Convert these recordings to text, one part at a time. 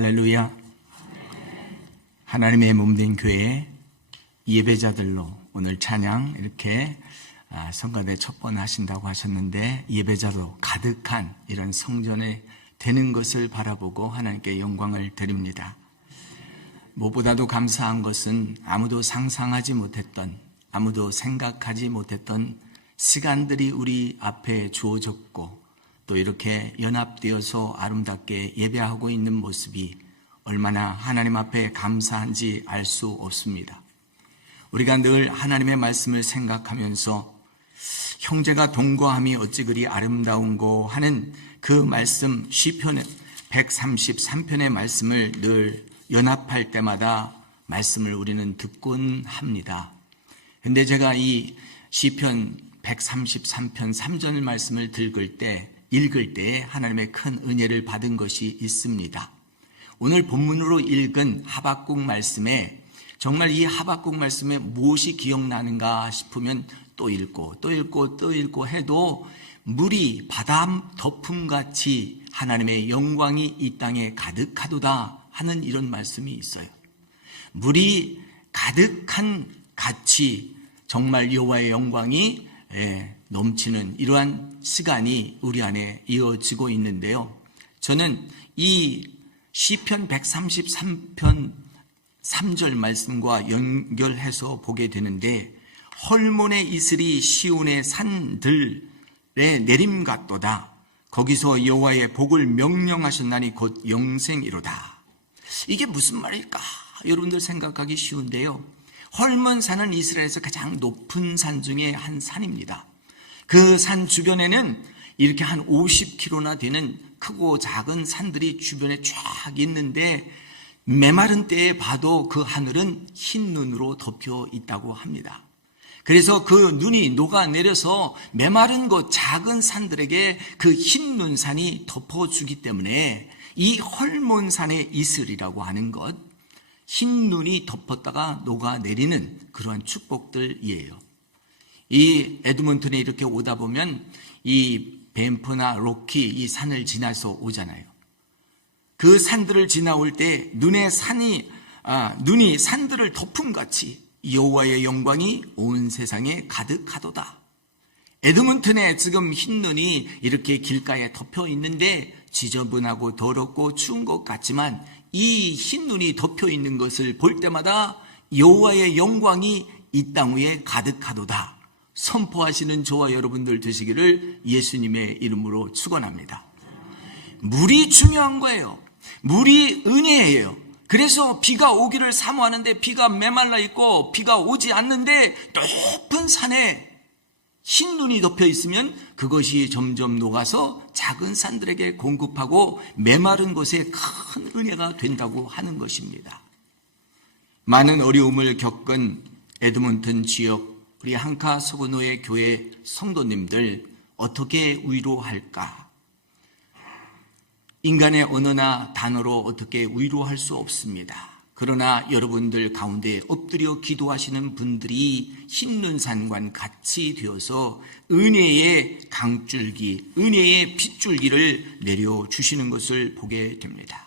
할렐루야. 하나님의 몸된 교회 예배자들로 오늘 찬양 이렇게 성가대 첫 번 하신다고 하셨는데, 예배자로 가득한 이런 성전에 되는 것을 바라보고 하나님께 영광을 드립니다. 무엇보다도 감사한 것은 아무도 상상하지 못했던, 아무도 생각하지 못했던 시간들이 우리 앞에 주어졌고, 또 이렇게 연합되어서 아름답게 예배하고 있는 모습이 얼마나 하나님 앞에 감사한지 알 수 없습니다. 우리가 늘 하나님의 말씀을 생각하면서 형제가 동거함이 어찌 그리 아름다운고 하는 그 말씀, 시편 133편의 말씀을 늘 연합할 때마다 말씀을 우리는 듣곤 합니다. 근데 제가 이 시편 133편 3절 말씀을 읽을 때 하나님의 큰 은혜를 받은 것이 있습니다. 오늘 본문으로 읽은 하박국 말씀에 정말 이 하박국 말씀에 무엇이 기억나는가 싶으면 또 읽고 해도 물이 바다 덮음같이 하나님의 영광이 이 땅에 가득하도다 하는 이런 말씀이 있어요. 물이 가득한 같이 정말 여호와의 영광이 넘치는 이러한 시간이 우리 안에 이어지고 있는데요. 저는 이 시편 133편 3절 말씀과 연결해서 보게 되는데, 헐몬의 이슬이 시온의 산들에 내림 같도다. 거기서 여호와의 복을 명령하셨나니 곧 영생이로다. 이게 무슨 말일까? 여러분들 생각하기 쉬운데요. 헐몬산은 이스라엘에서 가장 높은 산 중에 한 산입니다. 그 산 주변에는 이렇게 한 50km나 되는 크고 작은 산들이 주변에 쫙 있는데, 메마른 때에 봐도 그 하늘은 흰 눈으로 덮여 있다고 합니다. 그래서 그 눈이 녹아내려서 메마른 곳 작은 산들에게 그 흰 눈산이 덮어주기 때문에 이 헐몬산의 이슬이라고 하는 것, 흰 눈이 덮었다가 녹아내리는 그러한 축복들이에요. 이 에드먼튼에 이렇게 오다 보면 이 밴프나 로키 이 산을 지나서 오잖아요. 그 산들을 지나올 때 눈이 산들을 덮음같이 여호와의 영광이 온 세상에 가득하도다. 에드먼튼에 지금 흰 눈이 이렇게 길가에 덮여 있는데 지저분하고 더럽고 추운 것 같지만, 이 흰 눈이 덮여 있는 것을 볼 때마다 여호와의 영광이 이 땅 위에 가득하도다 선포하시는 저와 여러분들 되시기를 예수님의 이름으로 축원합니다. 물이 중요한 거예요. 물이 은혜예요. 그래서 비가 오기를 사모하는데 비가 메말라 있고 비가 오지 않는데, 높은 산에 흰 눈이 덮여 있으면 그것이 점점 녹아서 작은 산들에게 공급하고 메마른 곳에 큰 은혜가 된다고 하는 것입니다. 많은 어려움을 겪은 에드먼튼 지역 우리 한카 서구노예 교회 성도님들 어떻게 위로할까? 인간의 언어나 단어로 어떻게 위로할 수 없습니다. 그러나 여러분들 가운데 엎드려 기도하시는 분들이 흰눈산과 같이 되어서 은혜의 강줄기, 은혜의 빗줄기를 내려주시는 것을 보게 됩니다.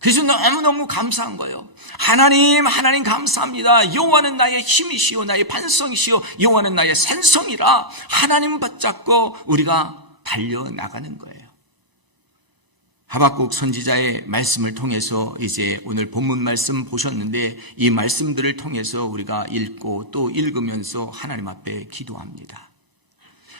그래서 너무너무 감사한 거예요. 하나님 감사합니다. 여호와는 나의 힘이시오, 나의 반성이시오, 여호와는 나의 산성이라 하나님 붙잡고 우리가 달려나가는 거예요. 하박국 선지자의 말씀을 통해서 이제 오늘 본문 말씀 보셨는데, 이 말씀들을 통해서 우리가 읽고 또 읽으면서 하나님 앞에 기도합니다.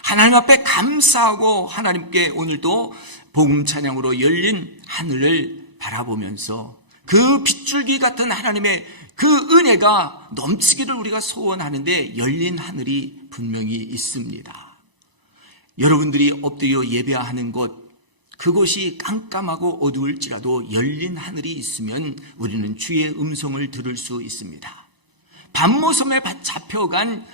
하나님 앞에 감사하고 하나님께 오늘도 복음 찬양으로 열린 하늘을 바라보면서 그 빗줄기 같은 하나님의 그 은혜가 넘치기를 우리가 소원하는데, 열린 하늘이 분명히 있습니다. 여러분들이 엎드려 예배하는 곳, 그곳이 깜깜하고 어두울지라도 열린 하늘이 있으면 우리는 주의 음성을 들을 수 있습니다. 밤모섬에 잡혀간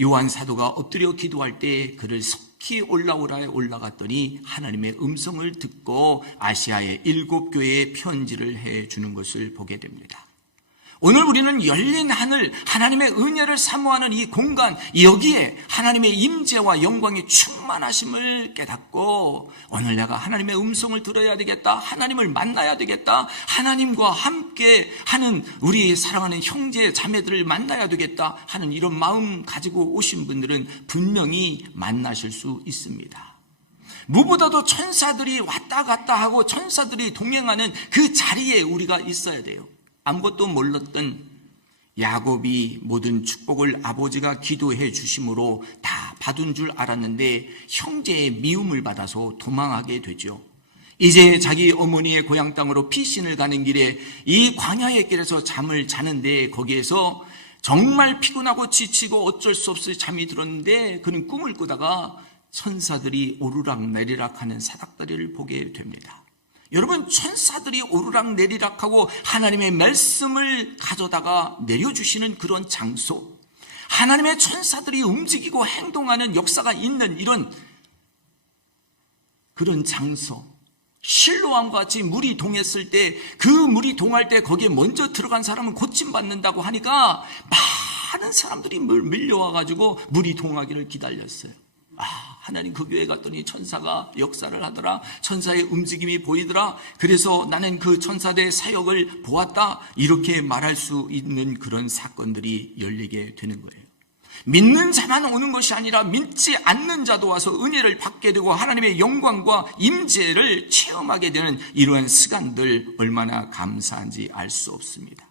요한 사도가 엎드려 기도할 때 그를 속히 올라오라 올라갔더니 하나님의 음성을 듣고 아시아의 7 교회에 편지를 해주는 것을 보게 됩니다. 오늘 우리는 열린 하늘, 하나님의 은혜를 사모하는 이 공간, 여기에 하나님의 임재와 영광의 충만하심을 깨닫고 오늘 내가 하나님의 음성을 들어야 되겠다, 하나님을 만나야 되겠다, 하나님과 함께 하는 우리 사랑하는 형제 자매들을 만나야 되겠다 하는 이런 마음 가지고 오신 분들은 분명히 만나실 수 있습니다. 무보다도 천사들이 왔다 갔다 하고 천사들이 동행하는 그 자리에 우리가 있어야 돼요. 아무것도 몰랐던 야곱이 모든 축복을 아버지가 기도해 주심으로 다 받은 줄 알았는데 형제의 미움을 받아서 도망하게 되죠. 이제 자기 어머니의 고향 땅으로 피신을 가는 길에 이 광야의 길에서 잠을 자는데 거기에서 정말 피곤하고 지치고 어쩔 수 없이 잠이 들었는데 그는 꿈을 꾸다가 천사들이 오르락 내리락 하는 사닥다리를 보게 됩니다. 여러분, 천사들이 오르락 내리락하고 하나님의 말씀을 가져다가 내려주시는 그런 장소, 하나님의 천사들이 움직이고 행동하는 역사가 있는 이런 그런 장소, 실로암과 같이 물이 동했을 때 그 물이 동할 때 거기에 먼저 들어간 사람은 고침받는다고 하니까 많은 사람들이 밀려와가지고 물이 동하기를 기다렸어요. 하나님, 그 교회 갔더니 천사가 역사를 하더라. 천사의 움직임이 보이더라. 그래서 나는 그 천사들의 사역을 보았다. 이렇게 말할 수 있는 그런 사건들이 열리게 되는 거예요. 믿는 자만 오는 것이 아니라 믿지 않는 자도 와서 은혜를 받게 되고 하나님의 영광과 임재를 체험하게 되는 이러한 시간들 얼마나 감사한지 알 수 없습니다.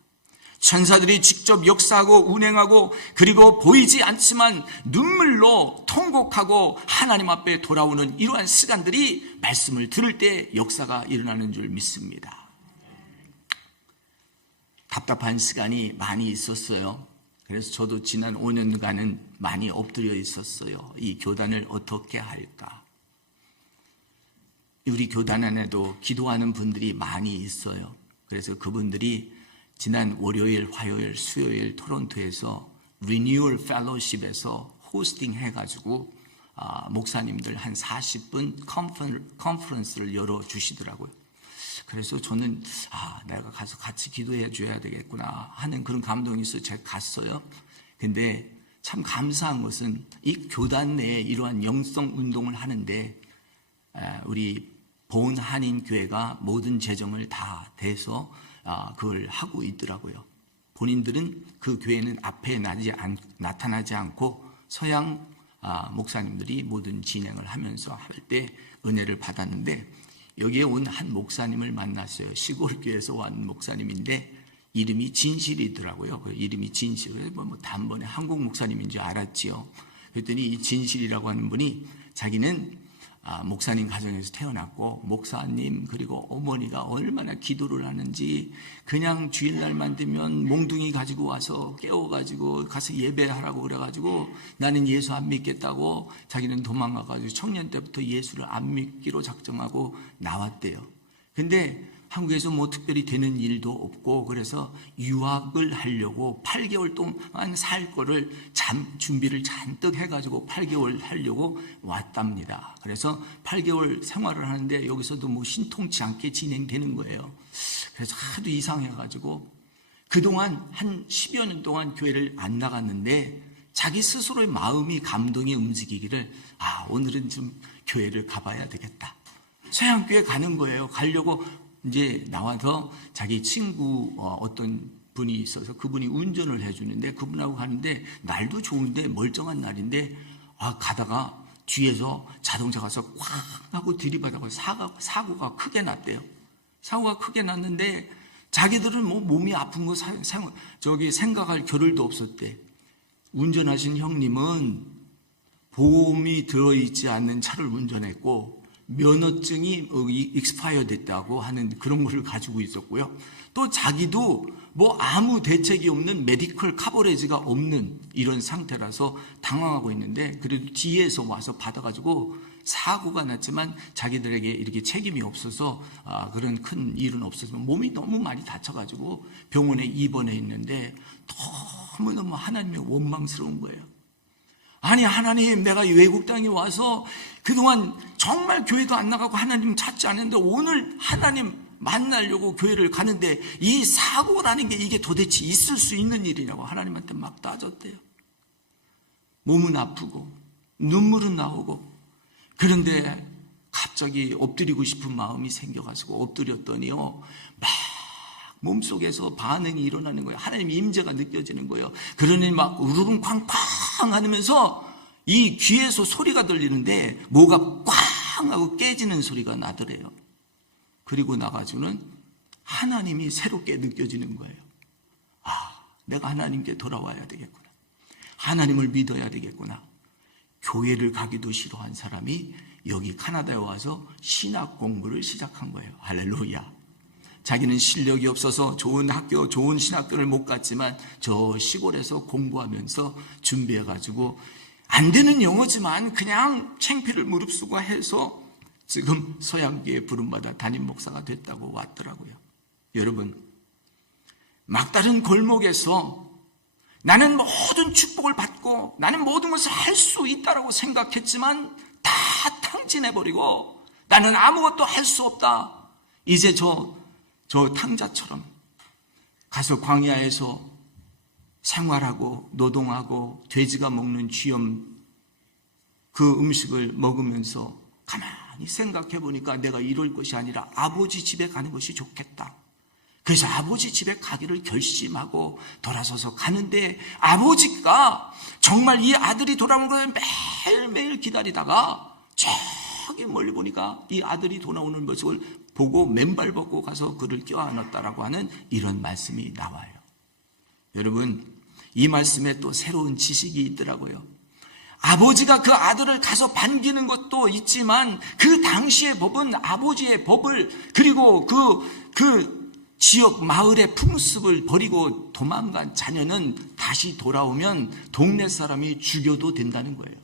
천사들이 직접 역사하고 운행하고 그리고 보이지 않지만 눈물로 통곡하고 하나님 앞에 돌아오는 이러한 시간들이 말씀을 들을 때 역사가 일어나는 줄 믿습니다. 답답한 시간이 많이 있었어요. 그래서 저도 지난 5년간은 많이 엎드려 있었어요. 이 교단을 어떻게 할까? 우리 교단 안에도 기도하는 분들이 많이 있어요. 그래서 그분들이 지난 월요일, 화요일, 수요일 토론토에서 리뉴얼 펠로십에서 호스팅 해가지고 목사님들 한 40분 컨퍼런스를 열어주시더라고요. 그래서 저는 내가 가서 같이 기도해 줘야 되겠구나 하는 그런 감동이 있어서 제가 갔어요. 근데 참 감사한 것은 이 교단 내에 이러한 영성 운동을 하는데 우리 본 한인교회가 모든 재정을 다 대서 그걸 하고 있더라고요. 본인들은 그 교회는 앞에 나타나지 않고 서양 목사님들이 모든 진행을 하면서 할 때 은혜를 받았는데 여기에 온 한 목사님을 만났어요. 시골교회에서 온 목사님인데 이름이 진실이더라고요. 그 이름이 진실. 단번에 한국 목사님인 줄 알았지요. 그랬더니 이 진실이라고 하는 분이 자기는 목사님 가정에서 태어났고 목사님 그리고 어머니가 얼마나 기도를 하는지 그냥 주일날만 되면 몽둥이 가지고 와서 깨워가지고 가서 예배하라고 그래가지고 나는 예수 안 믿겠다고 자기는 도망가가지고 청년 때부터 예수를 안 믿기로 작정하고 나왔대요. 근데 한국에서 뭐 특별히 되는 일도 없고 그래서 유학을 하려고 8개월 동안 살 거를 준비를 잔뜩 해가지고 8개월 하려고 왔답니다. 그래서 8개월 생활을 하는데 여기서도 뭐 신통치 않게 진행되는 거예요. 그래서 하도 이상해가지고 그동안 한 10여 년 동안 교회를 안 나갔는데 자기 스스로의 마음이 감동이 움직이기를 오늘은 좀 교회를 가봐야 되겠다. 서양교회 가는 거예요. 가려고 이제 나와서 자기 친구 어떤 분이 있어서 그분이 운전을 해주는데 그분하고 가는데 날도 좋은데 멀쩡한 날인데 가다가 뒤에서 자동차가 꽉 하고 들이받아서 사고가 크게 났대요. 사고가 크게 났는데 자기들은 뭐 몸이 아픈 거 생각할 겨를도 없었대. 운전하신 형님은 보험이 들어있지 않는 차를 운전했고 면허증이 익스파이어 됐다고 하는 그런 거를 가지고 있었고요. 또 자기도 뭐 아무 대책이 없는 메디컬 커버리지가 없는 이런 상태라서 당황하고 있는데 그래도 뒤에서 와서 받아가지고 사고가 났지만 자기들에게 이렇게 책임이 없어서 그런 큰 일은 없어서 몸이 너무 많이 다쳐가지고 병원에 입원해 있는데 너무너무 하나님의 원망스러운 거예요. 아니 하나님, 내가 외국 땅에 와서 그동안 정말 교회도 안 나가고 하나님 찾지 않았는데 오늘 하나님 만나려고 교회를 가는데 이 사고라는 게 이게 도대체 있을 수 있는 일이냐고 하나님한테 막 따졌대요. 몸은 아프고 눈물은 나오고, 그런데 갑자기 엎드리고 싶은 마음이 생겨가지고 엎드렸더니요, 막 몸속에서 반응이 일어나는 거예요. 하나님의 임재가 느껴지는 거예요. 그러니 막 우르릉 쾅쾅 하면서 이 귀에서 소리가 들리는데 뭐가 꽝 하고 깨지는 소리가 나더래요. 그리고 나가지고는 하나님이 새롭게 느껴지는 거예요. 아, 내가 하나님께 돌아와야 되겠구나. 하나님을 믿어야 되겠구나. 교회를 가기도 싫어한 사람이 여기 카나다에 와서 신학 공부를 시작한 거예요. 할렐루야. 자기는 실력이 없어서 좋은 학교, 좋은 신학교를 못 갔지만 저 시골에서 공부하면서 준비해가지고 안 되는 영어지만 그냥 창피를 무릅쓰고 해서 지금 서양계에 부름받아 담임 목사가 됐다고 왔더라고요. 여러분, 막다른 골목에서 나는 모든 축복을 받고 나는 모든 것을 할 수 있다고 생각했지만 다 탕진해버리고 나는 아무것도 할 수 없다. 이제 저 탕자처럼 가서 광야에서 생활하고 노동하고 돼지가 먹는 쥐염 그 음식을 먹으면서 가만히 생각해 보니까 내가 이럴 것이 아니라 아버지 집에 가는 것이 좋겠다. 그래서 아버지 집에 가기를 결심하고 돌아서서 가는데 아버지가 정말 이 아들이 돌아오는 걸 매일매일 기다리다가 저기 멀리 보니까 이 아들이 돌아오는 모습을 보고 맨발 벗고 가서 그를 껴안았다라고 하는 이런 말씀이 나와요. 여러분, 이 말씀에 또 새로운 지식이 있더라고요. 아버지가 그 아들을 가서 반기는 것도 있지만 그 당시의 법은 아버지의 법을 그리고 그 지역 마을의 풍습을 버리고 도망간 자녀는 다시 돌아오면 동네 사람이 죽여도 된다는 거예요.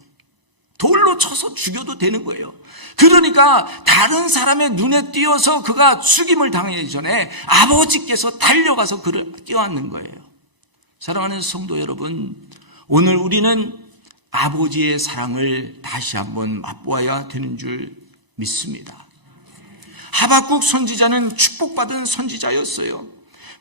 돌로 쳐서 죽여도 되는 거예요. 그러니까 다른 사람의 눈에 띄어서 그가 죽임을 당하기 전에 아버지께서 달려가서 그를 껴안는 거예요. 사랑하는 성도 여러분, 오늘 우리는 아버지의 사랑을 다시 한번 맛보아야 되는 줄 믿습니다. 하박국 선지자는 축복받은 선지자였어요.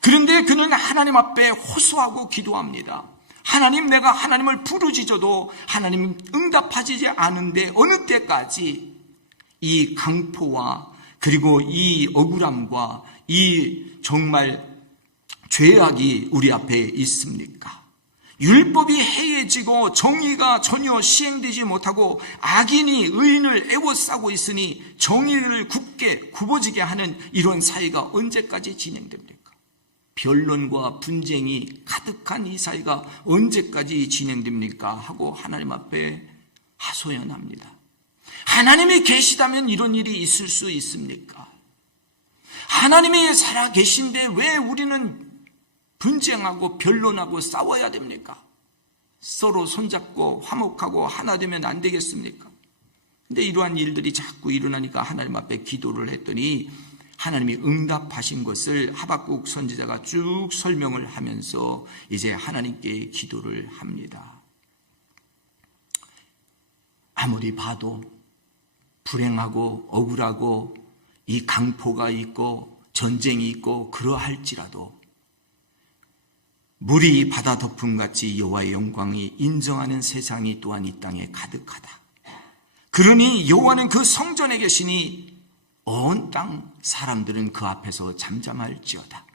그런데 그는 하나님 앞에 호소하고 기도합니다. 하나님, 내가 하나님을 부르짖어도 하나님 응답하지 않은데 어느 때까지 이 강포와 그리고 이 억울함과 이 정말 죄악이 우리 앞에 있습니까? 율법이 해이해지고 정의가 전혀 시행되지 못하고 악인이 의인을 애워싸고 있으니 정의를 굽어지게 하는 이런 사회가 언제까지 진행됩니까? 변론과 분쟁이 가득한 이 사회가 언제까지 진행됩니까? 하고 하나님 앞에 하소연합니다. 하나님이 계시다면 이런 일이 있을 수 있습니까? 하나님이 살아 계신데 왜 우리는 분쟁하고 변론하고 싸워야 됩니까? 서로 손잡고 화목하고 하나 되면 안 되겠습니까? 근데 이러한 일들이 자꾸 일어나니까 하나님 앞에 기도를 했더니 하나님이 응답하신 것을 하박국 선지자가 쭉 설명을 하면서 이제 하나님께 기도를 합니다. 아무리 봐도 불행하고 억울하고 이 강포가 있고 전쟁이 있고 그러할지라도 물이 바다 덮음같이 여호와의 영광이 인정하는 세상이 또한 이 땅에 가득하다. 그러니 여호와는 그 성전에 계시니 온 땅 사람들은 그 앞에서 잠잠할지어다.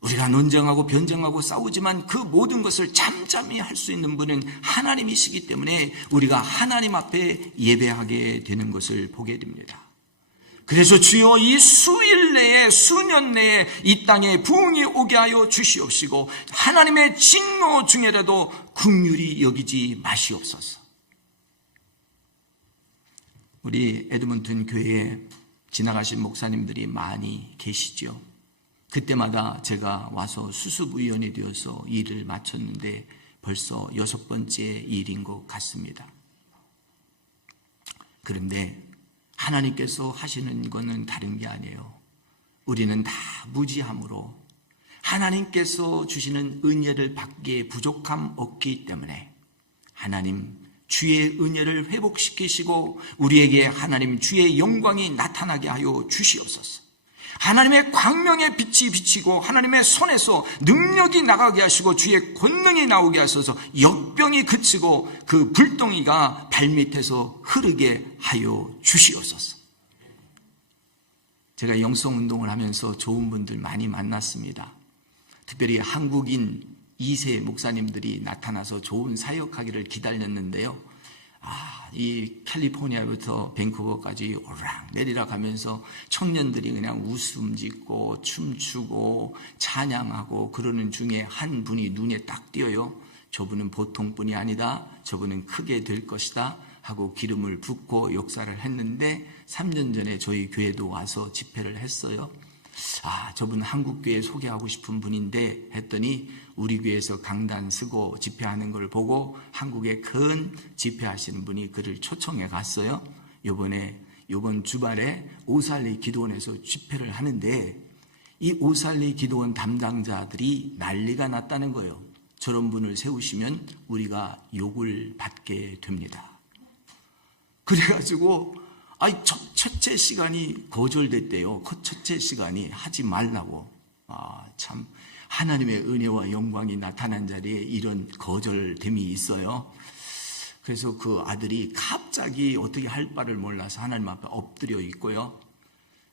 우리가 논쟁하고 변쟁하고 싸우지만 그 모든 것을 잠잠히 할 수 있는 분은 하나님이시기 때문에 우리가 하나님 앞에 예배하게 되는 것을 보게 됩니다. 그래서 주여 이 수일 내에 수년 내에 이 땅에 부흥이 오게 하여 주시옵시고 하나님의 진노 중에라도 긍휼히 여기지 마시옵소서. 우리 에드먼튼 교회에 지나가신 목사님들이 많이 계시죠. 그때마다 제가 와서 수습위원이 되어서 일을 마쳤는데 벌써 6번째 일인 것 같습니다. 그런데 하나님께서 하시는 것은 다른 게 아니에요. 우리는 다 무지함으로 하나님께서 주시는 은혜를 받기에 부족함 없기 때문에 하나님 주의 은혜를 회복시키시고 우리에게 하나님 주의 영광이 나타나게 하여 주시옵소서. 하나님의 광명의 빛이 비치고 하나님의 손에서 능력이 나가게 하시고 주의 권능이 나오게 하셔서 역병이 그치고 그 불덩이가 발밑에서 흐르게 하여 주시옵소서. 제가 영성운동을 하면서 좋은 분들 많이 만났습니다. 특별히 한국인 2세 목사님들이 나타나서 좋은 사역하기를 기다렸는데요. 이 캘리포니아부터 밴쿠버까지 오르락 내리락 하면서 청년들이 그냥 웃음 짓고 춤추고 찬양하고 그러는 중에 한 분이 눈에 딱 띄어요. 저분은 보통 분이 아니다. 저분은 크게 될 것이다 하고 기름을 붓고 역사를 했는데 3년 전에 저희 교회도 와서 집회를 했어요. 저분 한국교회 소개하고 싶은 분인데 했더니 우리 교회에서 강단 쓰고 집회하는 걸 보고 한국에 큰 집회하시는 분이 그를 초청해 갔어요. 이번 주말에 오살리 기도원에서 집회를 하는데 이 오살리 기도원 담당자들이 난리가 났다는 거예요. 저런 분을 세우시면 우리가 욕을 받게 됩니다. 그래가지고 첫째 시간이 거절됐대요. 첫째 시간이 하지 말라고. 참 하나님의 은혜와 영광이 나타난 자리에 이런 거절됨이 있어요. 그래서 그 아들이 갑자기 어떻게 할 바를 몰라서 하나님 앞에 엎드려 있고요.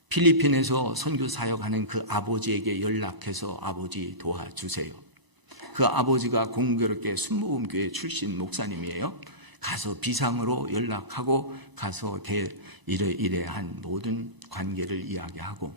필리핀에서 선교 사역하는 그 아버지에게 연락해서 아버지 도와주세요. 그 아버지가 공교롭게 순복음교회 출신 목사님이에요. 가서 비상으로 연락하고 가서 이러이러한 모든 관계를 이야기하고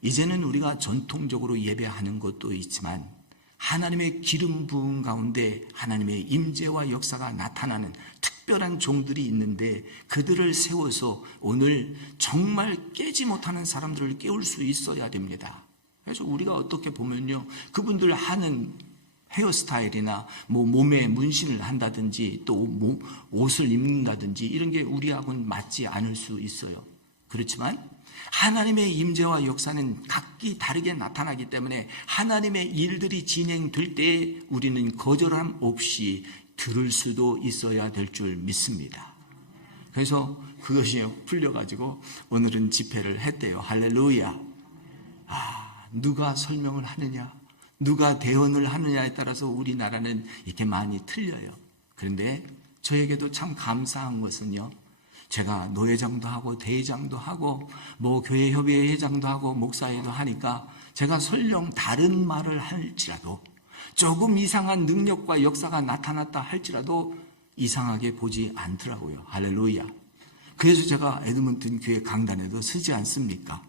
이제는 우리가 전통적으로 예배하는 것도 있지만 하나님의 기름 부음 가운데 하나님의 임재와 역사가 나타나는 특별한 종들이 있는데 그들을 세워서 오늘 정말 깨지 못하는 사람들을 깨울 수 있어야 됩니다. 그래서 우리가 어떻게 보면요, 그분들 하는 헤어스타일이나 몸에 문신을 한다든지 또 옷을 입는다든지 이런 게 우리하고는 맞지 않을 수 있어요. 그렇지만 하나님의 임재와 역사는 각기 다르게 나타나기 때문에 하나님의 일들이 진행될 때 우리는 거절함 없이 들을 수도 있어야 될 줄 믿습니다. 그래서 그것이 풀려가지고 오늘은 집회를 했대요. 할렐루야. 누가 설명을 하느냐, 누가 대언을 하느냐에 따라서 우리나라는 이렇게 많이 틀려요. 그런데 저에게도 참 감사한 것은요, 제가 노회장도 하고 대회장도 하고 교회 협의회 회장도 하고 목사회도 하니까 제가 설령 다른 말을 할지라도 조금 이상한 능력과 역사가 나타났다 할지라도 이상하게 보지 않더라고요. 할렐루야. 그래서 제가 에드먼튼 교회 강단에도 서지 않습니까?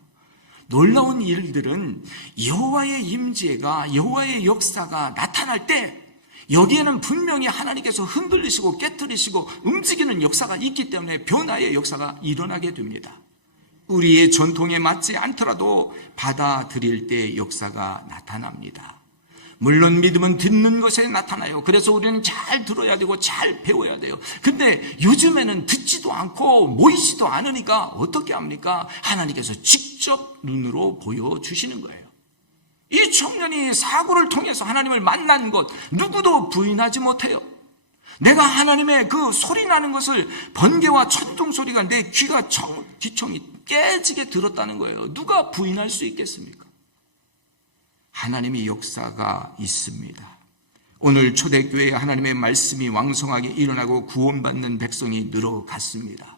놀라운 일들은 여호와의 임재가, 여호와의 역사가 나타날 때 여기에는 분명히 하나님께서 흔들리시고 깨뜨리시고 움직이는 역사가 있기 때문에 변화의 역사가 일어나게 됩니다. 우리의 전통에 맞지 않더라도 받아들일 때 역사가 나타납니다. 물론 믿음은 듣는 것에 나타나요. 그래서 우리는 잘 들어야 되고 잘 배워야 돼요. 근데 요즘에는 듣지도 않고 모이지도 않으니까 어떻게 합니까? 하나님께서 직접 눈으로 보여주시는 거예요. 이 청년이 사고를 통해서 하나님을 만난 것 누구도 부인하지 못해요. 내가 하나님의 그 소리 나는 것을, 번개와 천둥 소리가 내 귀청이 깨지게 들었다는 거예요. 누가 부인할 수 있겠습니까? 하나님의 역사가 있습니다. 오늘 초대교회에 하나님의 말씀이 왕성하게 일어나고 구원받는 백성이 늘어갔습니다.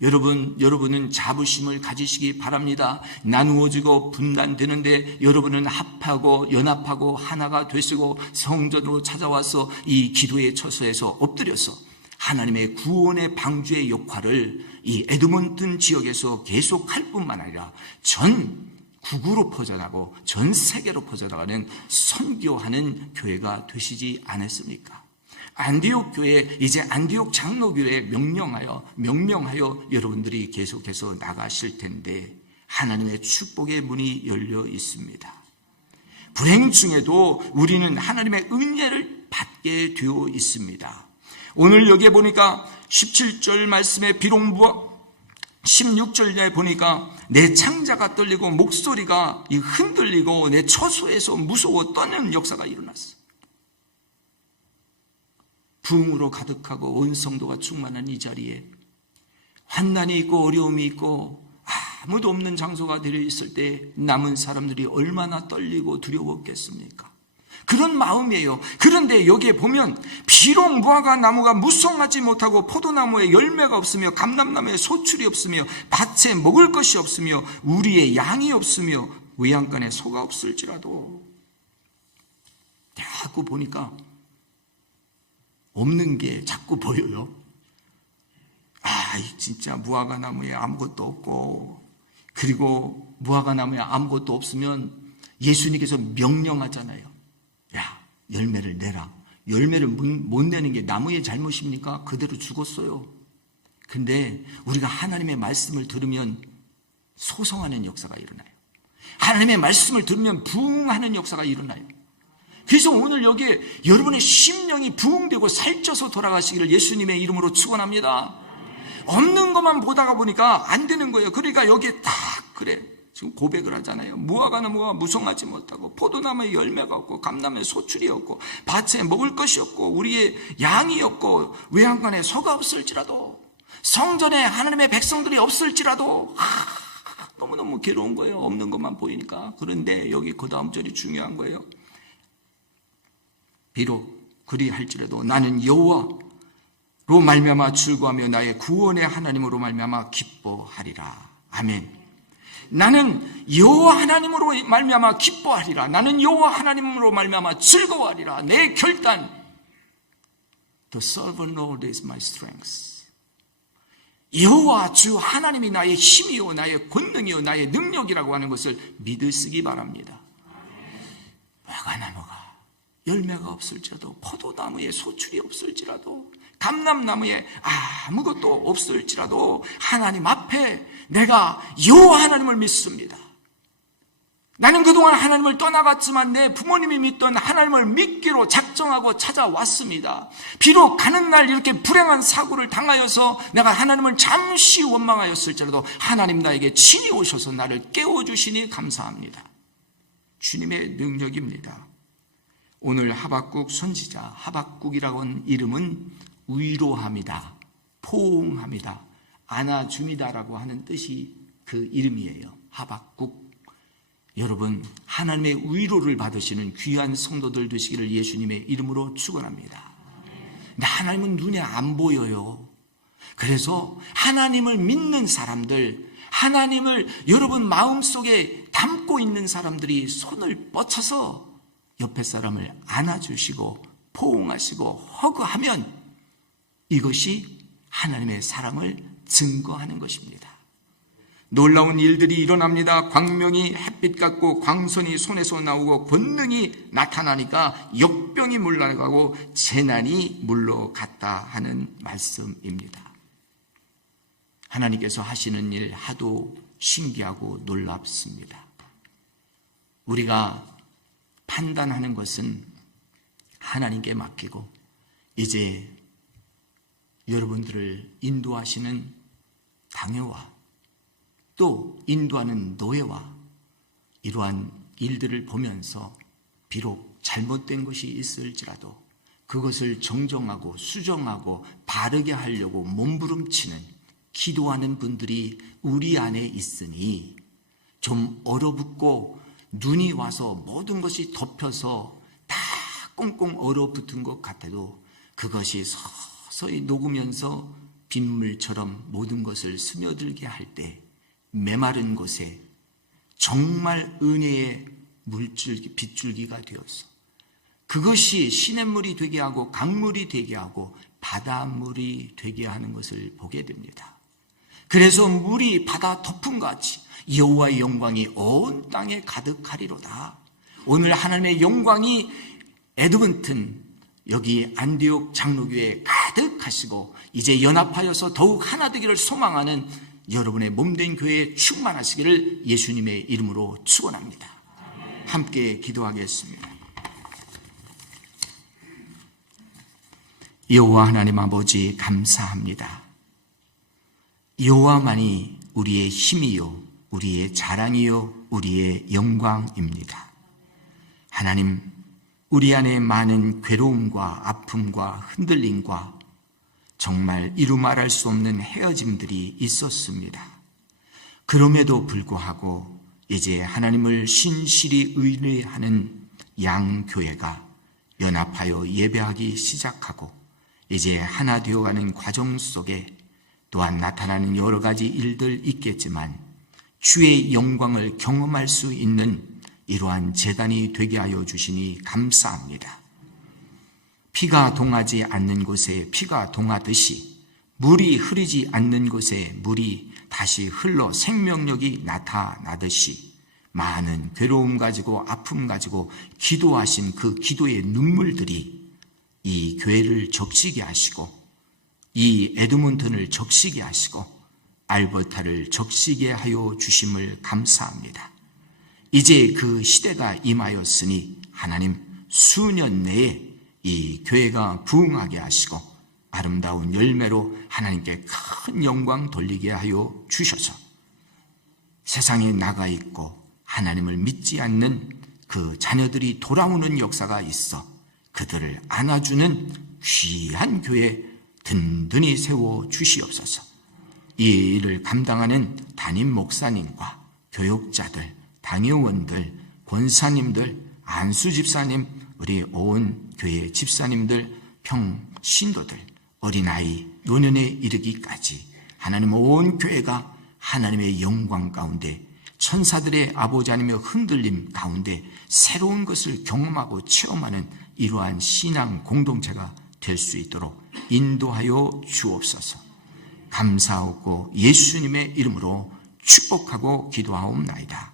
여러분은 자부심을 가지시기 바랍니다. 나누어지고 분단되는데 여러분은 합하고 연합하고 하나가 되시고 성전으로 찾아와서 이 기도의 처소에서 엎드려서 하나님의 구원의 방주의 역할을 이 에드먼튼 지역에서 계속할 뿐만 아니라 전 국으로 퍼져나가고 전 세계로 퍼져나가는 선교하는 교회가 되시지 않았습니까? 안디옥 교회, 이제 안디옥 장로교회에 명명하여 여러분들이 계속해서 나가실 텐데 하나님의 축복의 문이 열려 있습니다. 불행 중에도 우리는 하나님의 은혜를 받게 되어 있습니다. 오늘 여기에 보니까 17절 말씀에 비록 16절에 보니까 내 창자가 떨리고 목소리가 흔들리고 내 처소에서 무서워 떠는 역사가 일어났어. 부흥으로 가득하고 온 성도가 충만한 이 자리에 환난이 있고 어려움이 있고 아무도 없는 장소가 되어 있을 때 남은 사람들이 얼마나 떨리고 두려웠겠습니까? 그런 마음이에요. 그런데 여기에 보면 비록 무화과 나무가 무성하지 못하고 포도나무에 열매가 없으며 감람나무에 소출이 없으며 밭에 먹을 것이 없으며 우리의 양이 없으며 외양간에 소가 없을지라도, 자꾸 보니까 없는 게 자꾸 보여요. 진짜 무화과 나무에 아무것도 없고, 그리고 무화과 나무에 아무것도 없으면 예수님께서 명령하잖아요. 야, 열매를 내라. 열매를 못 내는 게 나무의 잘못입니까? 그대로 죽었어요. 근데 우리가 하나님의 말씀을 들으면 소성하는 역사가 일어나요. 하나님의 말씀을 들으면 부흥하는 역사가 일어나요. 그래서 오늘 여기에 여러분의 심령이 부흥되고 살쪄서 돌아가시기를 예수님의 이름으로 축원합니다. 없는 것만 보다가 보니까 안 되는 거예요. 그러니까 여기에 딱 그래. 지금 고백을 하잖아요. 무화과 나무가 무성하지 못하고 포도나무에 열매가 없고 감람에 소출이 없고 밭에 먹을 것이 없고 우리의 양이 없고 외양간에 소가 없을지라도, 성전에 하나님의 백성들이 없을지라도 너무너무 괴로운 거예요. 없는 것만 보이니까. 그런데 여기 그 다음 절이 중요한 거예요. 비록 그리할지라도 나는 여호와로 말미암아 즐거하며 나의 구원의 하나님으로 말미암아 기뻐하리라. 아멘. 나는 여호와 하나님으로 말미암아 기뻐하리라. 나는 여호와 하나님으로 말미암아 즐거워하리라. 내 결단. The sovereign Lord is my strength. 여호와 주 하나님이 나의 힘이요 나의 권능이요 나의 능력이라고 하는 것을 믿으시기 바랍니다. 무화과나무가 열매가 없을지라도, 포도나무에 소출이 없을지라도, 감람나무에 아무것도 없을지라도 하나님 앞에 내가 여호와 하나님을 믿습니다. 나는 그동안 하나님을 떠나갔지만 내 부모님이 믿던 하나님을 믿기로 작정하고 찾아왔습니다. 비록 가는 날 이렇게 불행한 사고를 당하여서 내가 하나님을 잠시 원망하였을지라도 하나님 나에게 친히 오셔서 나를 깨워주시니 감사합니다. 주님의 능력입니다. 오늘 하박국 선지자, 하박국이라고 하는 이름은 위로합니다, 포옹합니다, 안아줍니다라고 하는 뜻이 그 이름이에요. 하박국. 여러분, 하나님의 위로를 받으시는 귀한 성도들 되시기를 예수님의 이름으로 축원합니다. 근데 하나님은 눈에 안 보여요. 그래서 하나님을 믿는 사람들, 하나님을 여러분 마음속에 담고 있는 사람들이 손을 뻗쳐서 옆에 사람을 안아주시고 포옹하시고 허그하면 이것이 하나님의 사랑을 증거하는 것입니다. 놀라운 일들이 일어납니다. 광명이 햇빛 같고 광선이 손에서 나오고 권능이 나타나니까 역병이 물러가고 재난이 물러갔다 하는 말씀입니다. 하나님께서 하시는 일 하도 신기하고 놀랍습니다. 우리가 판단하는 것은 하나님께 맡기고 이제 여러분들을 인도하시는 당회와 또 인도하는 노예와 이러한 일들을 보면서 비록 잘못된 것이 있을지라도 그것을 정정하고 수정하고 바르게 하려고 몸부림치는 기도하는 분들이 우리 안에 있으니 좀 얼어붙고 눈이 와서 모든 것이 덮여서 다 꽁꽁 얼어붙은 것 같아도 그것이 서서히 녹으면서 빗물처럼 모든 것을 스며들게 할 때 메마른 곳에 정말 은혜의 물줄기, 빗줄기가 되어서 그것이 시냇물이 되게 하고 강물이 되게 하고 바닷물이 되게 하는 것을 보게 됩니다. 그래서 물이 바다 덮음같이 여호와의 영광이 온 땅에 가득하리로다. 오늘 하나님의 영광이 에드먼튼 여기 안디옥 장로교회에 가득하시고 이제 연합하여서 더욱 하나 되기를 소망하는 여러분의 몸된 교회에 충만하시기를 예수님의 이름으로 축원합니다. 함께 기도하겠습니다. 여호와 하나님 아버지 감사합니다. 여호와만이 우리의 힘이요 우리의 자랑이요 우리의 영광입니다. 하나님, 우리 안에 많은 괴로움과 아픔과 흔들림과 정말 이루 말할 수 없는 헤어짐들이 있었습니다. 그럼에도 불구하고 이제 하나님을 신실히 의뢰하는 양교회가 연합하여 예배하기 시작하고 이제 하나 되어가는 과정 속에 또한 나타나는 여러 가지 일들 있겠지만 주의 영광을 경험할 수 있는 이러한 제단이 되게 하여 주시니 감사합니다. 피가 동하지 않는 곳에 피가 동하듯이 물이 흐르지 않는 곳에 물이 다시 흘러 생명력이 나타나듯이 많은 괴로움 가지고 아픔 가지고 기도하신 그 기도의 눈물들이 이 교회를 적시게 하시고 이 에드몬튼을 적시게 하시고 알버타를 적시게 하여 주심을 감사합니다. 이제 그 시대가 임하였으니 하나님 수년 내에 이 교회가 부흥하게 하시고 아름다운 열매로 하나님께 큰 영광 돌리게 하여 주셔서 세상에 나가 있고 하나님을 믿지 않는 그 자녀들이 돌아오는 역사가 있어 그들을 안아주는 귀한 교회 든든히 세워 주시옵소서. 이 일을 감당하는 담임 목사님과 교육자들, 당회원들, 권사님들, 안수 집사님, 우리 온 교회 집사님들, 평신도들, 어린아이, 노년에 이르기까지 하나님 온 교회가 하나님의 영광 가운데 천사들의 아버지 하나님의 흔들림 가운데 새로운 것을 경험하고 체험하는 이러한 신앙 공동체가 될 수 있도록 인도하여 주옵소서. 감사하고 예수님의 이름으로 축복하고 기도하옵나이다.